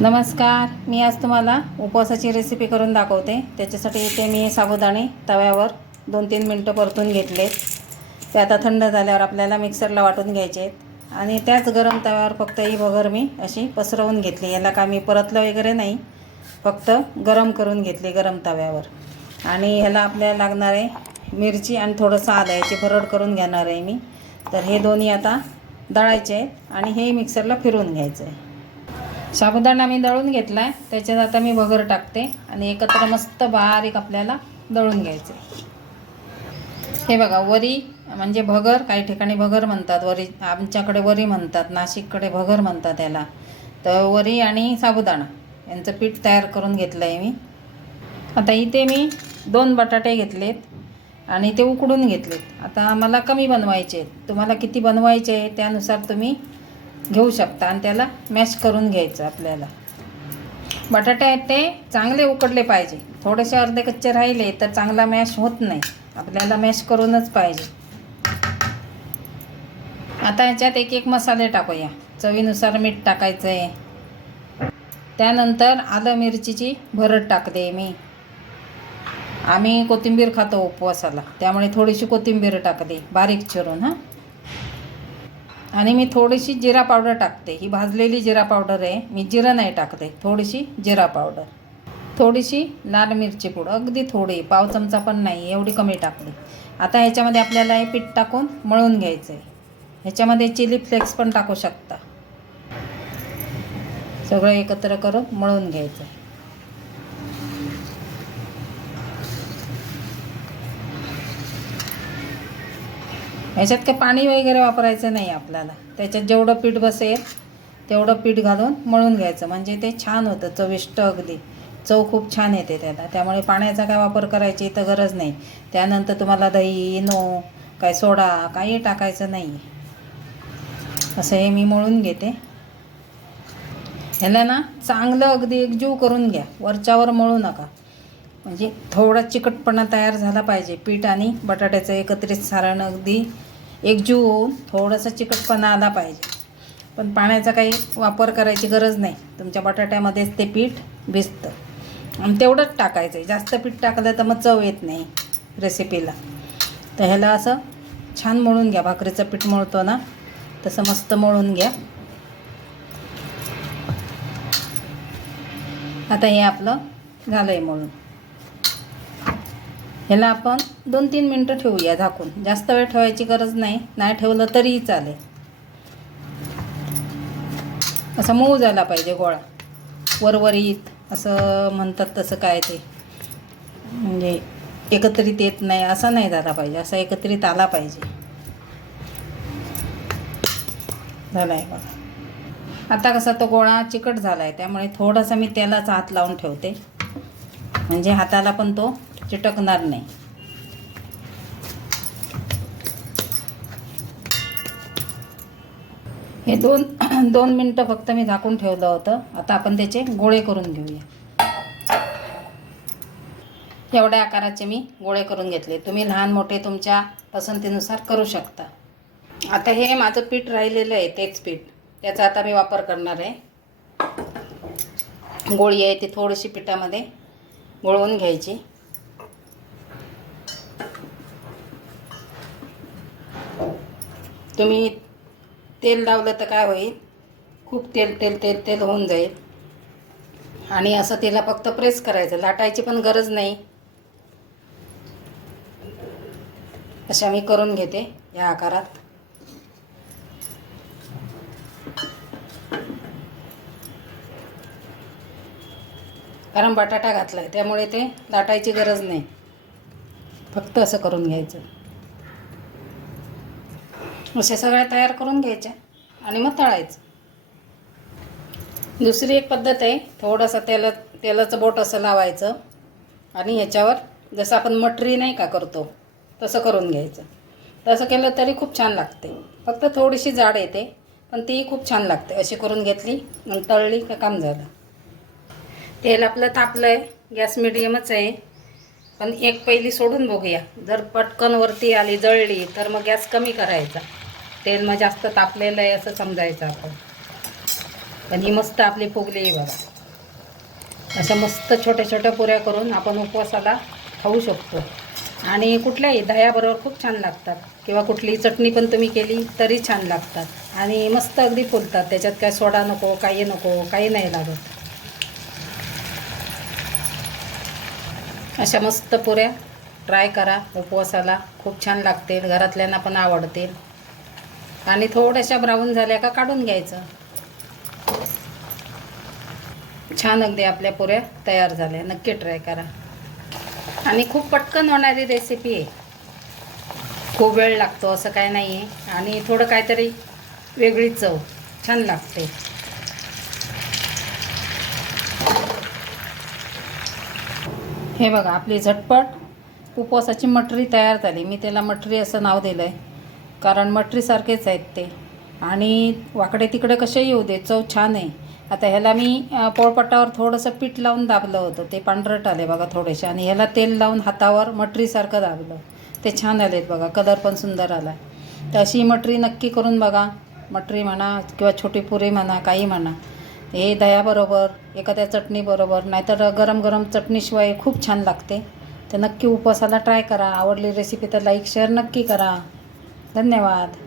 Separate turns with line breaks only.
नमस्कार मी आज तुम्हाला उपवासाची रेसिपी करून दाखवते. त्याच्यासाठी इथे मी साबुदाणे तव्यावर दोन तीन मिनटं परतून घेतले ते आता थंड झाल्यावर आपल्याला मिक्सरला वाटून घ्यायचे आहेत आणि त्याच गरम तव्यावर फक्त ही भगर मी अशी पसरवून घेतली. याला का मी परतलं वगैरे नाही फक्त गरम करून घेतली गरम तव्यावर. आणि ह्याला आपल्याला लागणार आहे मिरची आणि थोडंसं आलं याची भरड करून घेणार आहे मी. तर हे दोन्ही आता दळायचे आहेत आणि हे मिक्सरला फिरवून घ्यायचं आहे साबुदाणा मी दळून घेतला आहे त्याच्यात आता मी भगर टाकते आणि एकत्र मस्त बारीक आपल्याला दळून घ्यायचे. हे बघा वरी म्हणजे भगर काही ठिकाणी भगर म्हणतात. वरी आमच्याकडे वरी म्हणतात नाशिककडे भगर म्हणतात याला. तर वरी आणि साबुदाणा यांचं पीठ तयार करून घेतलं आहे मी. आता इथे मी दोन बटाटे घेतलेत आणि ते उकडून घेतलेत. आता मला कमी बनवायचे आहेत. तुम्हाला किती बनवायचे आहे त्यानुसार तुम्ही घेऊ शकता आणि त्याला मॅश करून घ्यायचं आपल्याला. बटाटे आहेत ते चांगले उकडले पाहिजे. थोडेसे अर्धे कच्चे राहिले तर चांगला मॅश होत नाही. आपल्याला मॅश करूनच पाहिजे. आता ह्याच्यात एक एक मसाले टाकूया. चवीनुसार मीठ टाकायचं आहे त्यानंतर आलं मिरचीची भरड टाकते मी. आम्ही कोथिंबीर खातो उपवासाला. त्यामुळे थोडीशी कोथिंबीर टाकते. बारीक चिरून हां. आणि मी थोडीशी जिरा पावडर टाकते. ही भाजलेली जिरा पावडर आहे. मी जिरं नाही टाकते. थोडीशी जिरा पावडर. थोडीशी लाल मिरची पूड. अगदी थोडी. पाव चमचा पण नाही. एवढी कमी टाकली आता ह्याच्यामध्ये आपल्याला हे पीठ टाकून मळून घ्यायचं आहे ह्याच्यामध्ये चिली फ्लेक्स पण टाकू शकता. सगळं एकत्र करून मळून घ्यायचं आहे ह्याच्यात काही पाणी वगैरे वापरायचं नाही आपल्याला. त्याच्यात जेवढं पीठ बसेल तेवढं पीठ घालून मळून घ्यायचं. म्हणजे ते छान होतं चविष्ट अगदी. चव खूप छान येते त्याला. त्यामुळे पाण्याचा काय वापर करायची तर गरज नाही. त्यानंतर तुम्हाला दही इनो काय सोडा काही टाकायचं नाही. असं हे मी मळून घेते. ह्याला ना चांगलं अगदी एकजीव करून घ्या. वरच्यावर मळू नका. म्हणजे थोडा चिकटपणा तयार झाला पाहिजे. पीठ आणि बटाट्याचं एकत्रित सारण अगदी एकजीव होऊन थोडासा चिकटपणा आला पाहिजे. पण पाण्याचा काही वापर करायची गरज नाही. तुमच्या बटाट्यामध्येच ते पीठ भिजतं. आणि तेवढंच टाकायचं आहे जास्त पीठ टाकलं तर मग चव येत नाही रेसिपीला तर ह्याला असं छान मळून घ्या. भाकरीचं पीठ मळतो ना तसं मस्त मळून घ्या. आता हे आपलं झालं आहे मळून. ह्याला आपण दोन तीन मिनटं ठेवूया झाकून. जास्त वेळ ठेवायची गरज नाही. नाही ठेवलं तरीही चालेल. असं मऊ झाला पाहिजे गोळा. वरवरीत असं म्हणतात तसं काय ते. म्हणजे एकत्रित येत नाही असा नाही झाला पाहिजे. असा एकत्रित आला पाहिजे. झाला आहे बघा. आता कसा तो गोळा चिकट झाला आहे त्यामुळे थोडासा मी तेलाचा हात लावून ठेवते. म्हणजे हाताला पण तो चिटकणार नाही. हे दोन दोन मिनटं फक्त मी झाकून ठेवलं होतं. आता आपण त्याचे गोळे करून घेऊया. एवढ्या आकाराचे मी गोळे करून घेतले. तुम्ही लहान मोठे तुमच्या पसंतीनुसार करू शकता. आता हे माझं पीठ राहिलेलं आहे तेच पीठ. त्याचा आता मी वापर करणार आहे. गोळी आहे ती थोडीशी पिठामध्ये गोळवून घ्यायची. तुम्ही तेल लावलं तर काय होईल? खूप तेल तेल तेल तेल होऊन जाईल. आणि असं तिला फक्त प्रेस करायचं. लाटायची पण गरज नाही. अशा मी करून घेते या आकारात. कारण बटाटा घातला आहे त्यामुळे ते लाटायची गरज नाही. फक्त असं करून घ्यायचं. असे सगळ्या तयार करून घ्यायच्या आणि मग तळायचं. दुसरी एक पद्धत आहे थोडंसं तेला तेलाचं बोट असं लावायचं आणि ह्याच्यावर जसं आपण मटरी नाही का करतो तसं करून घ्यायचं. तसं केलं तरी खूप छान लागते. फक्त थोडीशी जाड येते पण तीही खूप छान लागते. अशी करून घेतली आणि तळली का काम झालं. तेल आपलं तापलं आहे गॅस मिडियमच आहे. पण एक पहिली सोडून बघूया. जर पटकन वरती आली जळली तर मग गॅस कमी करायचा. तेल मग जास्त तापलेलं आहे असं समजायचं आपण. पण ही मस्त आपली फुगली आहे बघा. अशा मस्त छोट्या छोट्या पुऱ्या करून आपण उपवासाला खाऊ शकतो. आणि कुठल्याही दह्याबरोबर खूप छान लागतात. किंवा कुठली चटणी पण तुम्ही केली तरी छान लागतात. आणि मस्त अगदी फुलतात. त्याच्यात काय सोडा नको काही नको काही नाही लागत. अशा मस्त पुऱ्या ट्राय करा. उपवासाला खूप छान लागतील. घरातल्यांना पण आवडतील. आणि थोड्याशा ब्राऊन झाल्या का काढून घ्यायचं. छान अगदी आपल्या पुऱ्या तयार झाल्या. नक्की ट्राय करा. आणि खूप पटकन होणारी रेसिपी आहे. खूप वेळ लागतो असं काय नाही आहे आणि थोडं काहीतरी वेगळी चव. छान लागते. हे बघा आपली झटपट उपवासाची मटरी तयार झाली. मी त्याला मटरी असं नाव दिलं आहे कारण मटरीसारखेच आहेत ते. आणि वाकडे तिकडे कसे येऊ दे? चव छान आहे. आता ह्याला मी पोळपटावर पोळपाटावर थोडंसं पीठ लावून दाबलं होतं. ते पांढरट आले बघा थोडेसे. आणि ह्याला तेल लावून हातावर मटरीसारखं दाबलं. ते छान आलेत बघा. कलर पण सुंदर आला तर अशी मटरी नक्की करून बघा. मटरी म्हणा किंवा छोटी पुरी म्हणा काही म्हणा. हे दह्याबरोबर एखाद्या चटणीबरोबर नाहीतर गरम गरम चटणीशिवाय खूप छान लागते. तर नक्की उपवासाला ट्राय करा. आवडली रेसिपी तर लाईक शेअर नक्की करा. धन्यवाद.